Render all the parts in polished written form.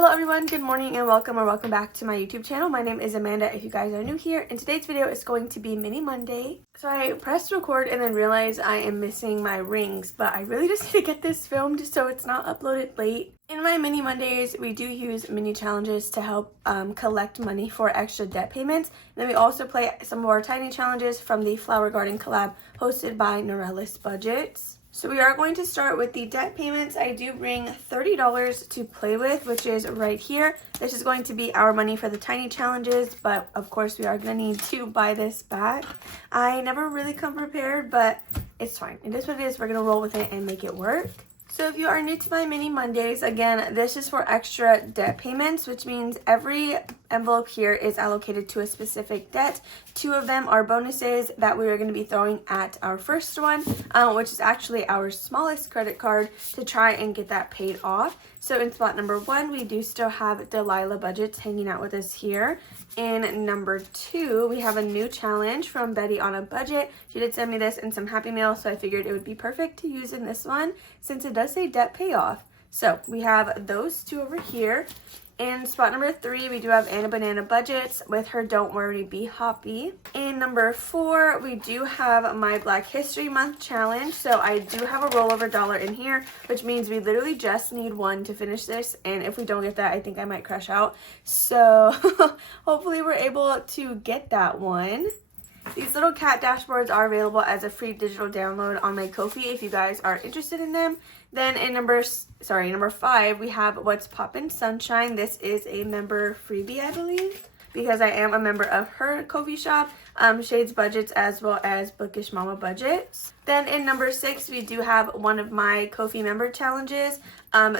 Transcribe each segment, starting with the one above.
Hello everyone, good morning and welcome back to my YouTube channel. My name is Amanda if you guys are new here, and today's video is going to be Mini Monday. So I pressed record and then realized I am missing my rings, but I really just need to get this filmed so it's not uploaded late. In my Mini Mondays, we do use mini challenges to help collect money for extra debt payments. And then we also play some of our tiny challenges from the Flower Garden collab hosted by Norellis Budgets. So we are going to start with the debt payments. I do bring $30 to play with, which is right here. This is going to be our money for the tiny challenges, but of course we are going to need to buy this back. I never really come prepared, but it's fine. It is what it is. We're going to roll with it and make it work. So if you are new to my Mini Mondays, again, this is for extra debt payments, which means every envelope here is allocated to a specific debt. 2 of them are bonuses that we are going to be throwing at our first one, which is actually our smallest credit card, to try and get that paid off. So in spot number 1, we do still have Delilah Budgets hanging out with us here. In number 2, we have a new challenge from Betty on a Budget. She did send me this in some Happy Mail, so I figured it would be perfect to use in this one since it does say debt payoff. So we have those 2 over here. In spot number 3, we do have Anna Banana Budgets with her Don't Worry, Be Hoppy. In number 4, we do have my Black History Month challenge. So I do have a rollover dollar in here, which means we literally just need 1 to finish this. And if we don't get that, I think I might crash out. So hopefully we're able to get that one. These little cat dashboards are available as a free digital download on my Ko-fi if you guys are interested in them. Then in number 5, we have What's Poppin' Sunshine. This is a member freebie, I believe, because I am a member of her Ko-fi shop, Shades Budgets, as well as Bookish Mama Budgets. Then in number 6, we do have one of my Ko-fi member challenges.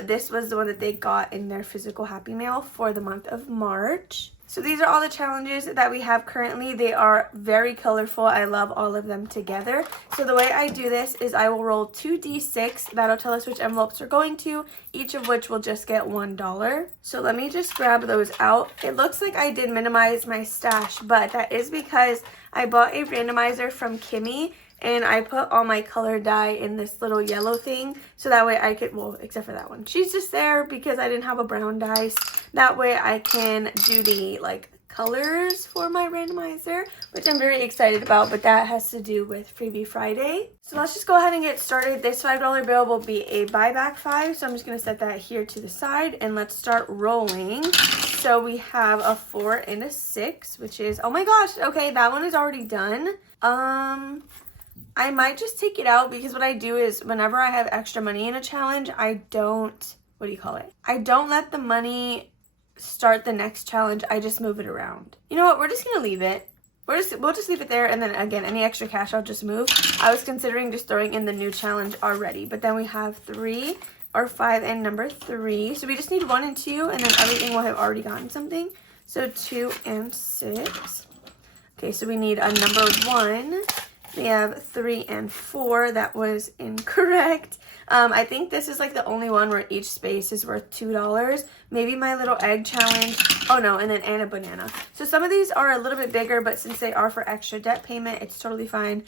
This was the one that they got in their physical Happy Mail for the month of March. So these are all the challenges that we have currently. They are very colorful. I love all of them together. So the way I do this is I will roll 2d6. That'll tell us which envelopes we're going to, each of which will just get $1. So let me just grab those out. It looks like I did minimize my stash, but that is because I bought a randomizer from Kimmy, and I put all my color dye in this little yellow thing, so that way I could, well, except for that one. She's just there because I didn't have a brown dice. That way I can do the, colors for my randomizer, which I'm very excited about, but that has to do with Freebie Friday. So let's just go ahead and get started. This $5 bill will be a buyback 5, so I'm just going to set that here to the side, and let's start rolling. So we have a 4 and a 6, which is, oh my gosh, okay, that one is already done. I might just take it out because what I do is whenever I have extra money in a challenge, I don't, I don't let the money start the next challenge. I just move it around. You know what? We're just going to leave it. We'll just leave it there, and then again, any extra cash I'll just move. I was considering just throwing in the new challenge already, but then we have 3 or 5 and number 3. So we just need 1 and 2, and then everything will have already gotten something. So 2 and 6. Okay, so we need a number 1. We have 3 and 4. That was incorrect. I think this is the only one where each space is worth $2. Maybe my little egg challenge. Oh no, and then Anna Banana. So some of these are a little bit bigger, but since they are for extra debt payment, it's totally fine.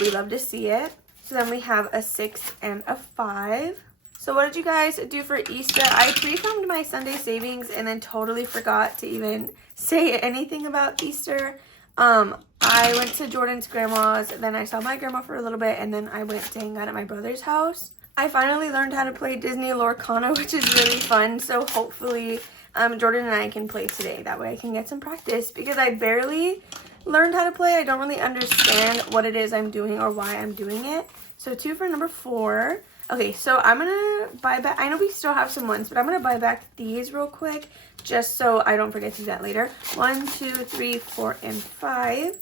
We love to see it. So then we have a 6 and a 5. So what did you guys do for Easter? I pre-filmed my Sunday savings and then totally forgot to even say anything about Easter. I went to Jordan's grandma's, then I saw my grandma for a little bit, and then I went to hang out at my brother's house. I finally learned how to play Disney Lorcana, which is really fun, so hopefully Jordan and I can play today. That way I can get some practice, because I barely learned how to play. I don't really understand what it is I'm doing or why I'm doing it. So 2 for number 4. Okay, so I'm going to buy back, I know we still have some ones, but I'm going to buy back these real quick, just so I don't forget to do that later. 1, 2, 3, 4, and 5.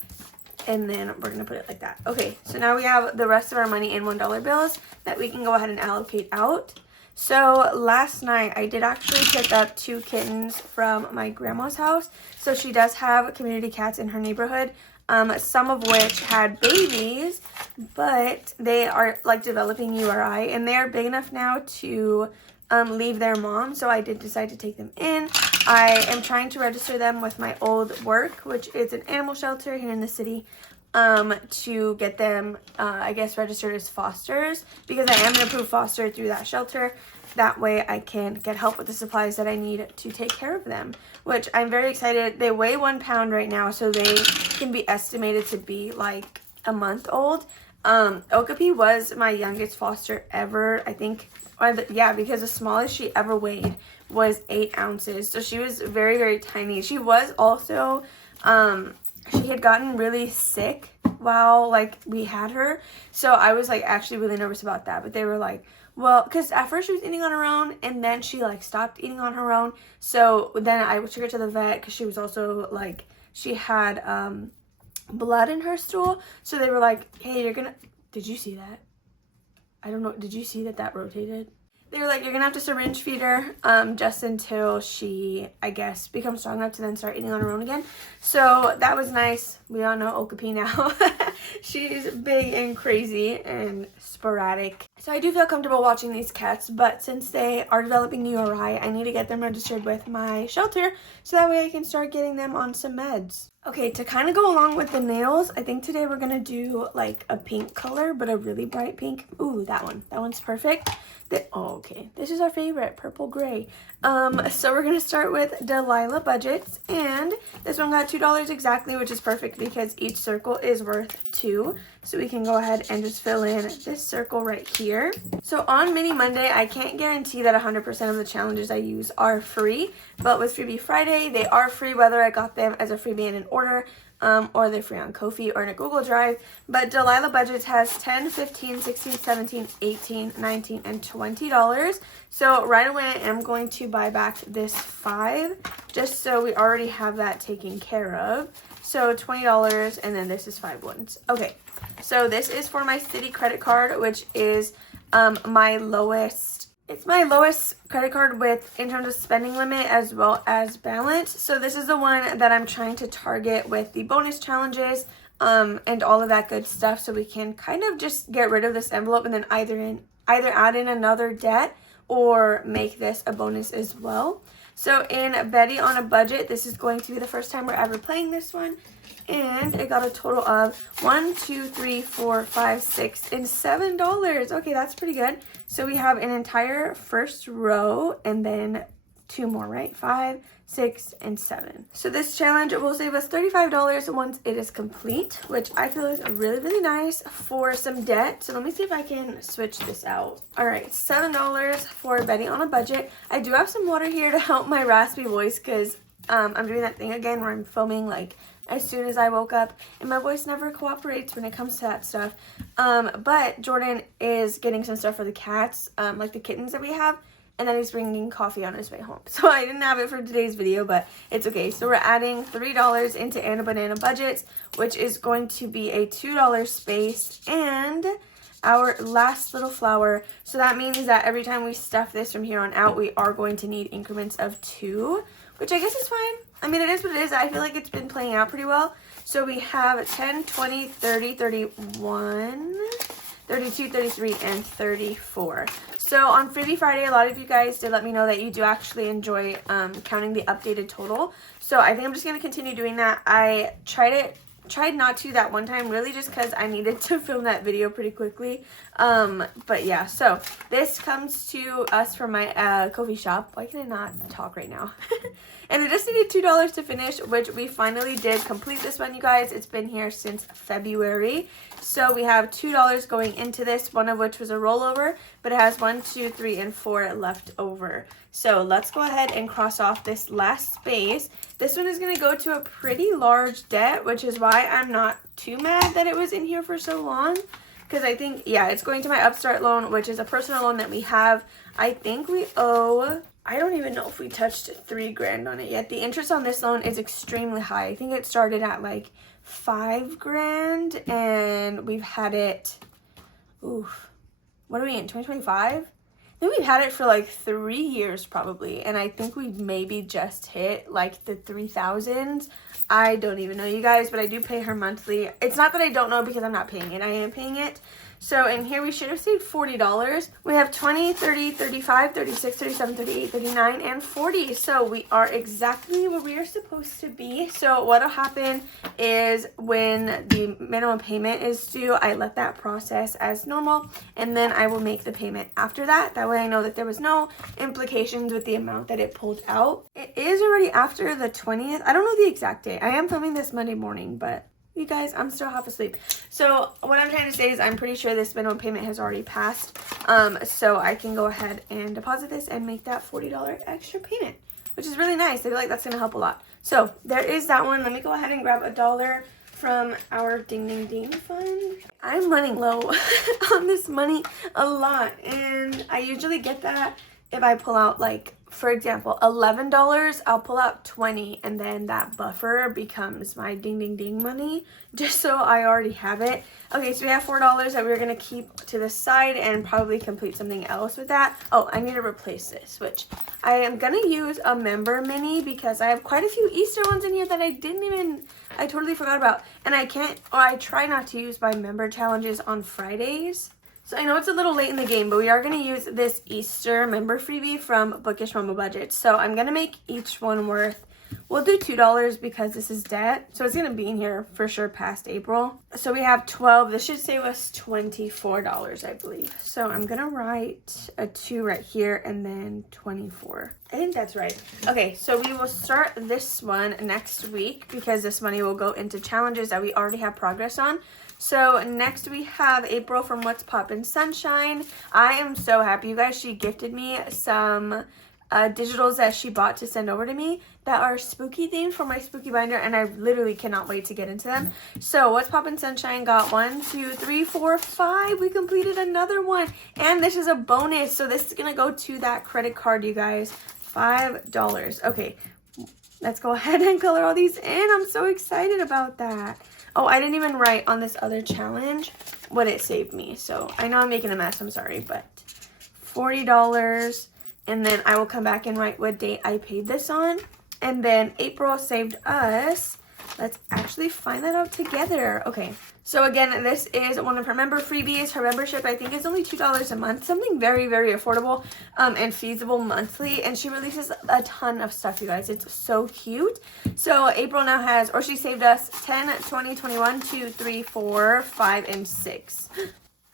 And then we're going to put it like that. Okay, so now we have the rest of our money in $1 bills that we can go ahead and allocate out. So last night I did actually pick up 2 kittens from my grandma's house. So she does have community cats in her neighborhood, some of which had babies, but they are developing URI, and they are big enough now to leave their mom, so I did decide to take them in. I am trying to register them with my old work, which is an animal shelter here in the city, to get them, I guess, registered as fosters, because I am an approved foster through that shelter. that way I can get help with the supplies that I need to take care of them, which I'm very excited. They weigh 1 pound right now, so they can be estimated to be like a month old. Okapi was my youngest foster ever, I think. Yeah, because the smallest she ever weighed was 8 ounces. So she was very, very tiny. She was also, she had gotten really sick while, like, we had her. So I was, like, actually really nervous about that. But they were like, well, because at first she was eating on her own, and then she, like, stopped eating on her own. So then I took her to the vet because she was also, like, she had, blood in her stool. So they were like, hey, you're gonna, did you see that? I don't know, did you see that rotated? They were like, you're gonna have to syringe feed her just until she, I guess, becomes strong enough to then start eating on her own again. So that was nice. We all know Okapi now. She's big and crazy and sporadic. So I do feel comfortable watching these cats, but since they are developing URI, I need to get them registered with my shelter so that way I can start getting them on some meds. Okay, to kind of go along with the nails, I think today we're going to do like a pink color, but a really bright pink. Ooh, that one. That one's perfect. Oh, okay. This is our favorite, purple gray. So we're going to start with Delilah Budgets, and this one got $2 exactly, which is perfect because each circle is worth $2. So we can go ahead and just fill in this circle right here. So on Mini Monday, I can't guarantee that 100% of the challenges I use are free, but with Freebie Friday, they are free whether I got them as a freebie in an order, or they're free on Ko-fi or in a Google Drive. But Delilah Budgets has $10, $15, $16, $17, $18, $19, and $20. So right away, I am going to buy back this $5, just so we already have that taken care of. So $20, and then this is $5. Okay, so this is for my city credit card, which is my lowest. It's my lowest credit card in terms of spending limit as well as balance. So this is the one that I'm trying to target with the bonus challenges and all of that good stuff, so we can kind of just get rid of this envelope and then either add in another debt or make this a bonus as well. So in Betty on a Budget, this is going to be the first time we're ever playing this one. And it got a total of $1, $2, $3, $4, $5, $6, and $7. Okay, that's pretty good. So we have an entire first row and then 2 more, right? 5, 6, and 7. So this challenge will save us $35 once it is complete, which I feel is really, really nice for some debt. So let me see if I can switch this out. All right, $7 for Betty on a Budget. I do have some water here to help my raspy voice because I'm doing that thing again where I'm filming like as soon as I woke up, and my voice never cooperates when it comes to that stuff. But Jordan is getting some stuff for the cats, like the kittens that we have, and then he's bringing coffee on his way home. So I didn't have it for today's video, but it's okay. So we're adding $3 into Anna Banana Budgets, which is going to be a $2 space, and our last little flower. So that means that every time we stuff this from here on out, we are going to need increments of 2, which I guess is fine. I mean, it is what it is. I feel like it's been playing out pretty well. So we have 10, 20, 30, 31, 32, 33, and 34. So on Freebie Friday, a lot of you guys did let me know that you do actually enjoy counting the updated total. So I think I'm just going to continue doing that. I tried not to that one time, really just because I needed to film that video pretty quickly. But yeah, so this comes to us from my coffee shop. Why can I not talk right now? And it just needed $2 to finish, which we finally did complete this one, you guys. It's been here since February. So we have $2 going into this, one of which was a rollover, but it has 1, 2, 3, and 4 left over. So let's go ahead and cross off this last space. This one is going to go to a pretty large debt, which is why I'm not too mad that it was in here for so long. Because I think, yeah, it's going to my Upstart loan, which is a personal loan that we have. I think we owe, I don't even know if we touched $3,000 on it yet. The interest on this loan is extremely high. I think it started at like $5,000, and we've had it, oof, what are we in, 2025? I think we've had it for like 3 years probably, and I think we maybe just hit like the 3,000s. I don't even know, you guys, but I do pay her monthly. It's not that I don't know because I'm not paying it. I am paying it. So in here we should have saved $40. We have 20, 30, 35, 36, 37, 38, 39, and 40. So we are exactly where we are supposed to be. So what'll happen is when the minimum payment is due, I let that process as normal, and then I will make the payment after that. That way I know that there was no implications with the amount that it pulled out. It is already after the 20th. I don't know the exact date. I am filming this Monday morning, but you guys, I'm still half asleep. So what I'm trying to say is I'm pretty sure this minimum payment has already passed. So I can go ahead and deposit this and make that $40 extra payment, which is really nice. I feel like that's going to help a lot. So there is that one. Let me go ahead and grab $1 from our Ding Ding Ding fund. I'm running low on this money a lot, and I usually get that if I pull out, like, for example, $11, I'll pull out 20, and then that buffer becomes my Ding Ding Ding money, just so I already have it. Okay, so we have $4 that we're gonna keep to the side and probably complete something else with that. Oh, I need to replace this, which I am gonna use a member mini because I have quite a few Easter ones in here that I totally forgot about. And I try not to use my member challenges on Fridays. So I know it's a little late in the game, but we are going to use this Easter member freebie from Bookish Mama Budget. So I'm going to make each one worth, we'll do $2 because this is debt. So it's going to be in here for sure past April. So we have 12. This should save us $24, I believe. So I'm going to write a 2 right here and then 24. I think that's right. Okay, so we will start this one next week because this money will go into challenges that we already have progress on. So next we have April from What's Poppin' Sunshine. I am so happy, you guys. She gifted me some digitals that she bought to send over to me that are spooky themed for my spooky binder, and I literally cannot wait to get into them. So What's Poppin' Sunshine got 1, 2, 3, 4, 5. We completed another one, and this is a bonus. So this is gonna go to that credit card, you guys. $5. Okay, let's go ahead and color all these in. I'm so excited about that. Oh, I didn't even write on this other challenge what it saved me. So I know I'm making a mess. I'm sorry, but $40. And then I will come back and write what date I paid this on. And then April saved us. Let's actually find that out together. Okay. So again, this is one of her member freebies. Her membership, I think, is only $2 a month. Something very, very affordable and feasible monthly. And she releases a ton of stuff, you guys. It's so cute. So April now has, or she saved us 10, 20, 21, 2, 3, 4, 5, and 6.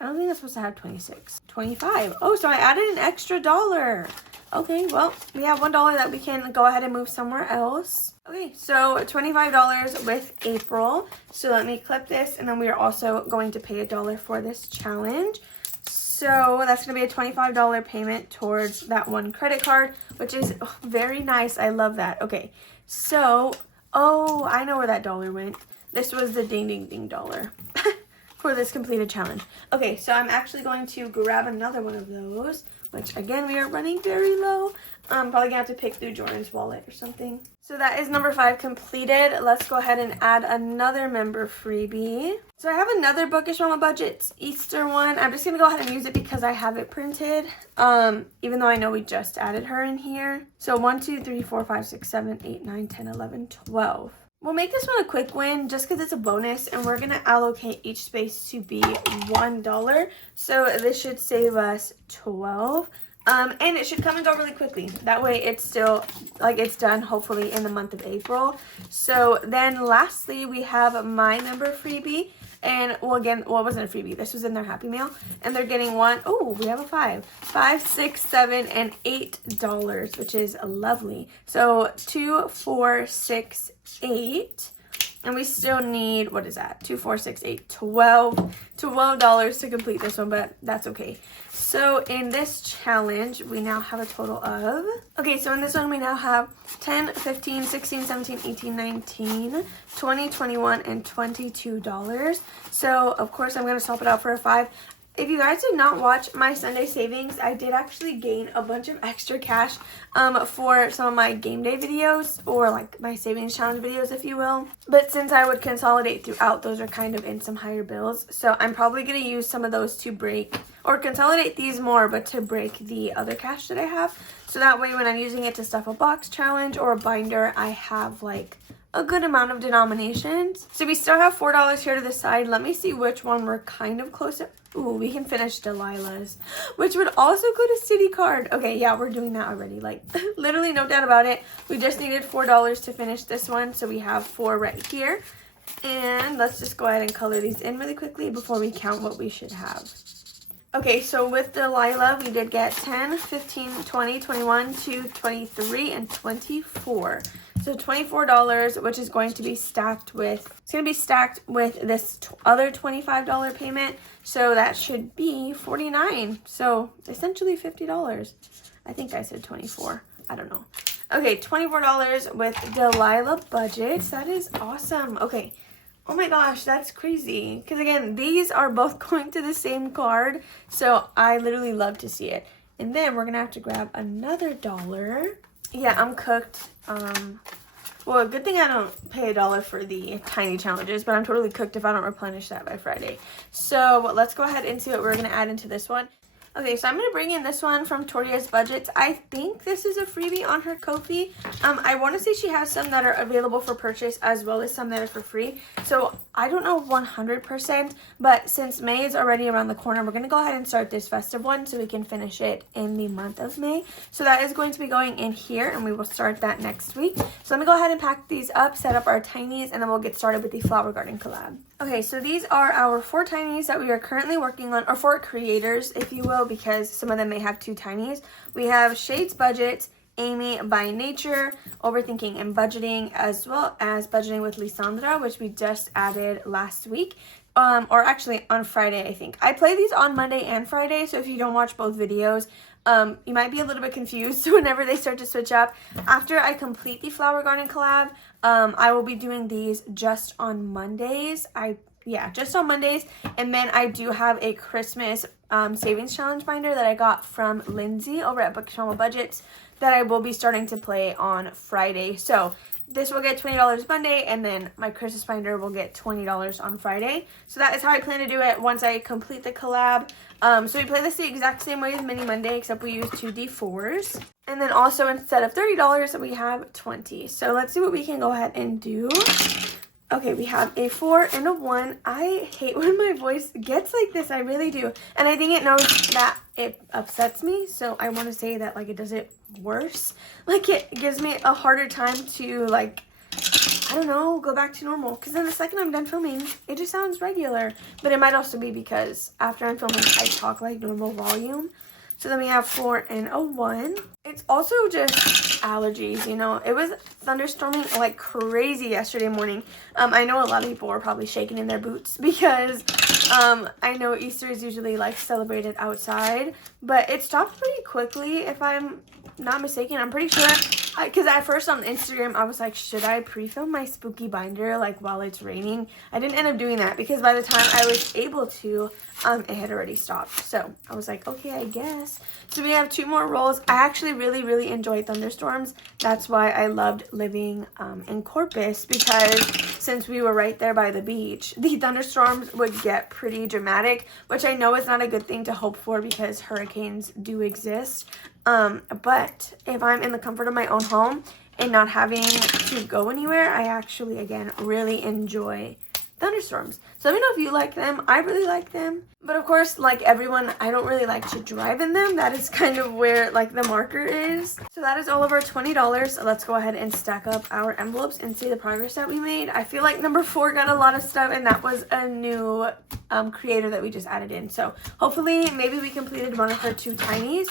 I don't think that's supposed to have 26. 25. Oh, so I added an extra $1. Okay, well, we have $1 that we can go ahead and move somewhere else. Okay, so $25 with April. So let me clip this, and then we are also going to pay $1 for this challenge. So that's going to be a $25 payment towards that one credit card, which is very nice. I love that. Okay, so, oh, I know where that $1 went. This was the Ding Ding Ding $1 for this completed challenge. Okay, so I'm actually going to grab another one of those, which again, we are running very low. I'm probably gonna have to pick through Jordan's wallet or something. So that is number 5 completed. Let's go ahead and add another member freebie. So I have another Bookish Mama Budget Easter one. I'm just gonna go ahead and use it because I have it printed. Even though I know we just added her in here. So 1, 2, 3, 4, 5, 6, 7, 8, 9, 10, 11, 12. We'll make this one a quick win just because it's a bonus, and we're going to allocate each space to be $1. So this should save us 12. And it should come and go really quickly. That way it's still, like, it's done hopefully in the month of April. So then lastly, we have my member freebie. And, well, again, well, it wasn't a freebie. This was in their Happy Meal. And they're getting one, oh, we have a 5. 5, 6, 7, and $8, which is lovely. So 2, 4, 6, 8. And we still need, what is that? 2, 4, 6, 8, 12. $12 to complete this one, but that's okay. So in this challenge, we now have a total of, okay, so in this one, we now have 10, 15, 16, 17, 18, 19, 20, 21, and $22. So, of course, I'm going to swap it out for a 5. If you guys did not watch my Sunday savings, I did actually gain a bunch of extra cash for some of my game day videos, or like my savings challenge videos, if you will. But since I would consolidate throughout, those are kind of in some higher bills. So I'm probably going to use some of those to break, or consolidate these more, but to break the other cash that I have. So that way when I'm using it to stuff a box challenge or a binder, I have like a good amount of denominations. So we still have $4 here to the side. Let me see which one we're kind of close to. Ooh, we can finish Delilah's, which would also go to City Card. Okay, yeah, we're doing that already. Like, literally no doubt about it. We just needed $4 to finish this one, so we have 4 right here. And let's just go ahead and color these in really quickly before we count what we should have. Okay, so with Delilah, we did get 10, 15, 20, 21, 2, 23, and 24. So $24, which is going to be stacked with, it's going to be stacked with this other $25 payment. So that should be $49. So essentially $50. I think I said 24. I don't know. Okay, $24 with Delilah budgets. That is awesome. Okay. Oh my gosh, that's crazy. Because again, these are both going to the same card. So I literally love to see it. And then we're going to have to grab another $1. Yeah, I'm cooked. Well, good thing I don't pay $1 for the tiny challenges, but I'm totally cooked if I don't replenish that by Friday. So let's go ahead and see what we're going to add into this one. Okay, so I'm going to bring in this one from Toria's Budgets. I think this is a freebie on her Ko-fi. I want to say she has some that are available for purchase as well as some that are for free. So I don't know 100%, but since May is already around the corner, we're going to go ahead and start this festive one so we can finish it in the month of May. So that is going to be going in here, and we will start that next week. So let me go ahead and pack these up, set up our tinies, and then we'll get started with the Flower Garden collab. Okay, so these are our 4 tinies that we are currently working on, or 4 creators, if you will, because some of them may have 2 tinies. We have Shades Budget, Amy by Nature, Overthinking and Budgeting, as well as Budgeting with Lisandra, which we just added last week. Or actually on Friday, I think. I play these on Monday and Friday, so if you don't watch both videos, you might be a little bit confused whenever they start to switch up. After I complete the Flower Garden collab, I will be doing these just on Mondays. Just on Mondays. And then I do have a Christmas savings challenge binder that I got from Lindsay over at Bookish Budgets that I will be starting to play on Friday. So this will get $20 Monday, and then my Christmas binder will get $20 on Friday. So that is how I plan to do it once I complete the collab. So we play this the exact same way as Mini Monday, except we use 2 D4s. And then also instead of $30, we have 20. So let's see what we can go ahead and do. Okay, we have a 4 and a 1. I hate when my voice gets like this. I really do. And I think it knows that it upsets me. So I want to say that, like, it does it worse. Like, it gives me a harder time to, like, I don't know, go back to normal. Because then the second I'm done filming, it just sounds regular. But it might also be because after I'm filming, I talk like normal volume. So then we have 4 and a 1. It's also just allergies, you know. It was thunderstorming like crazy yesterday morning. I know a lot of people were probably shaking in their boots because I know Easter is usually like celebrated outside. But it stopped pretty quickly, if I'm not mistaken. I'm pretty sure, because at first on Instagram I was like, should I pre-film my spooky binder like while it's raining? I didn't end up doing that because by the time I was able to, it had already stopped. So I was like, okay, I guess. So we have 2 more rolls. I actually really enjoy thunderstorms. That's why I loved living in Corpus, because since we were right there by the beach, the thunderstorms would get pretty dramatic, which I know is not a good thing to hope for because hurricanes do exist. But if I'm in the comfort of my own home and not having to go anywhere, I actually, again, really enjoy thunderstorms. So let me know if you like them. I really like them. But of course, like everyone, I don't really like to drive in them. That is kind of where like the marker is. So that is all of our $20. Let's go ahead and stack up our envelopes and see the progress that we made. I feel like number 4 got a lot of stuff, and that was a new creator that we just added in. So hopefully maybe we completed one of her 2 tinies.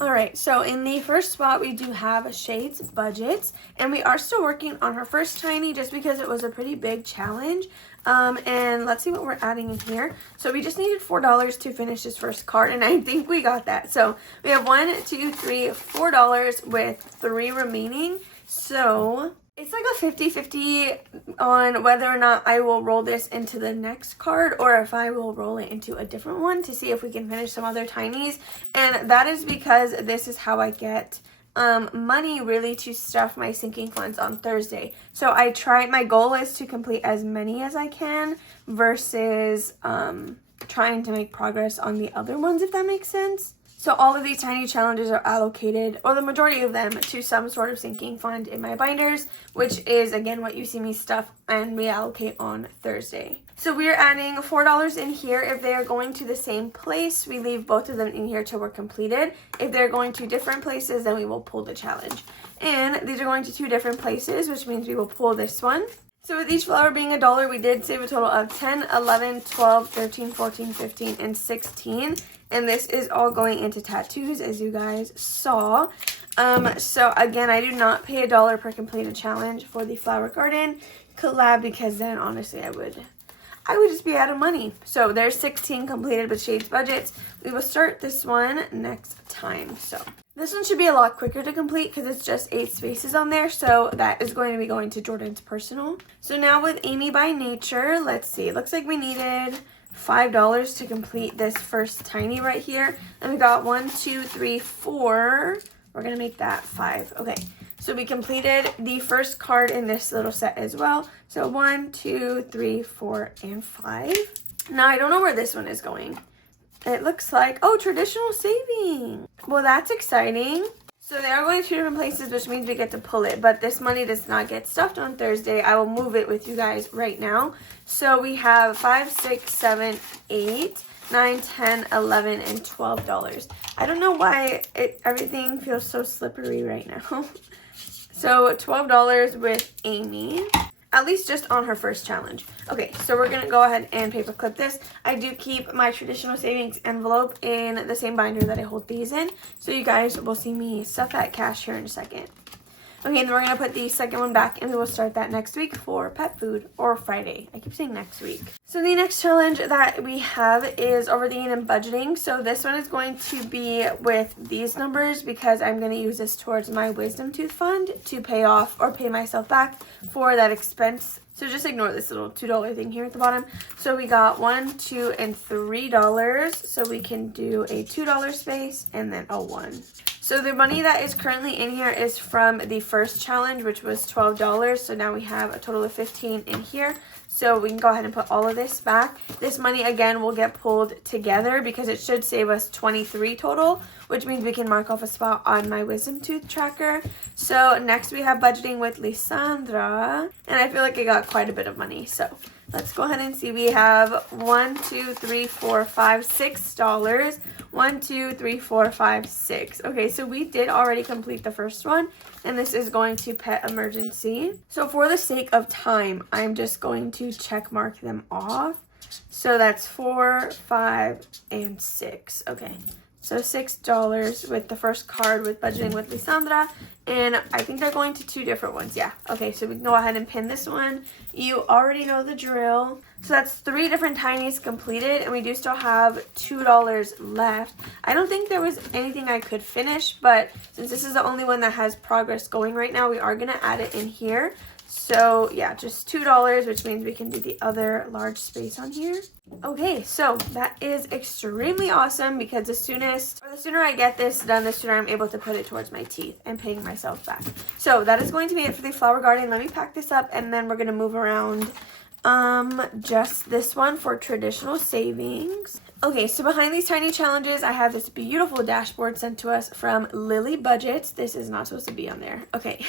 Alright, so in the first spot we do have Shades Budgets, and we are still working on her first tiny just because it was a pretty big challenge. And let's see what we're adding in here. So we just needed $4 to finish this first card, and I think we got that. So we have $1, 2, 3, $4 with 3 remaining. So it's like a 50-50 on whether or not I will roll this into the next card or if I will roll it into a different one to see if we can finish some other tinies. And that is because this is how I get money really to stuff my sinking funds on Thursday. So my goal is to complete as many as I can versus trying to make progress on the other ones, if that makes sense. So all of these tiny challenges are allocated, or the majority of them, to some sort of sinking fund in my binders, which is, again, what you see me stuff and reallocate on Thursday. So we are adding $4 in here. If they are going to the same place, we leave both of them in here till we're completed. If they're going to different places, then we will pull the challenge. And these are going to 2 different places, which means we will pull this one. So with each flower being $1, we did save a total of 10, 11, 12, 13, 14, 15, and 16. And this is all going into tattoos, as you guys saw. So again, I do not pay $1 per completed challenge for the flower garden collab, because then honestly I would just be out of money. So there's 16 completed with Shade's budgets. We will start this one next time. So this one should be a lot quicker to complete because it's just 8 spaces on there. So that is going to be going to Jordan's personal. So now with Amy by Nature, let's see. It looks like we needed $5 to complete this first tiny right here. And we got 1, 2, 3, 4. We're going to make that 5. Okay. So we completed the first card in this little set as well. So 1, 2, 3, 4, and 5. Now I don't know where this one is going. It looks like, oh, traditional saving. Well, that's exciting. So they are going to 2 different places, which means we get to pull it. But this money does not get stuffed on Thursday. I will move it with you guys right now. So we have 5, 6, 7, 8, 9, 10, 11, and $12. I don't know why everything feels so slippery right now. So $12 with Amy, at least just on her first challenge. Okay, so we're going to go ahead and paper clip this. I do keep my traditional savings envelope in the same binder that I hold these in. So you guys will see me stuff that cash here in a second. Okay, and then we're going to put the second one back, and we will start that next week for pet food, or Friday. I keep saying next week. So the next challenge that we have is overthinking and budgeting. So this one is going to be with these numbers because I'm going to use this towards my wisdom tooth fund to pay off or pay myself back for that expense. So just ignore this little $2 thing here at the bottom. So we got $1, $2, and $3. So we can do a $2 space and then a 1. So the money that is currently in here is from the first challenge, which was $12. So now we have a total of 15 in here. So we can go ahead and put all of this back. This money, again, will get pulled together because it should save us 23 total, which means we can mark off a spot on my wisdom tooth tracker. So next we have budgeting with Lisandra. And I feel like I got quite a bit of money. So let's go ahead and see. We have $1, 2, 3, 4, 5, $6. 1, 2, 3, 4, 5, 6. Okay, so we did already complete the first one, and this is going to pet emergency. So for the sake of time, I'm just going to check mark them off. So that's 4, 5, and 6. Okay, so $6 with the first card with budgeting with Lisandra. And I think they're going to 2 different ones. Yeah. Okay, so we can go ahead and pin this one. You already know the drill. So that's 3 different tinies completed, and we do still have $2 left. I don't think there was anything I could finish, but since this is the only one that has progress going right now, we are going to add it in here. So yeah, just $2, which means we can do the other large space on here. Okay, so that is extremely awesome because the sooner I get this done, the sooner I'm able to put it towards my teeth and paying myself back. So that is going to be it for the flower garden. Let me pack this up, and then we're going to move around just this one for traditional savings. Okay, so behind these tiny challenges, I have this beautiful dashboard sent to us from Lily Budgets. This is not supposed to be on there. Okay.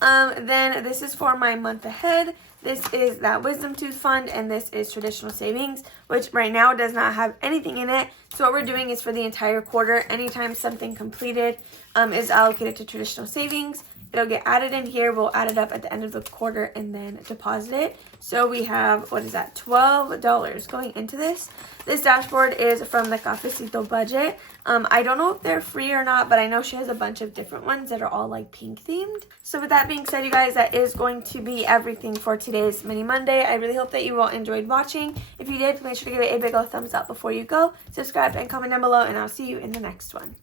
Then this is for my month ahead. This is that wisdom tooth fund, and this is traditional savings, which right now does not have anything in it. So what we're doing is for the entire quarter, anytime something completed is allocated to traditional savings, it'll get added in here. We'll add it up at the end of the quarter and then deposit it. So we have, what is that, $12 going into this. This dashboard is from the Cafecito budget. I don't know if they're free or not, but I know she has a bunch of different ones that are all like pink themed. So with that being said, you guys, that is going to be everything for today's Mini Monday. I really hope that you all enjoyed watching. If you did, make sure to give it a big old thumbs up before you go. Subscribe and comment down below, and I'll see you in the next one.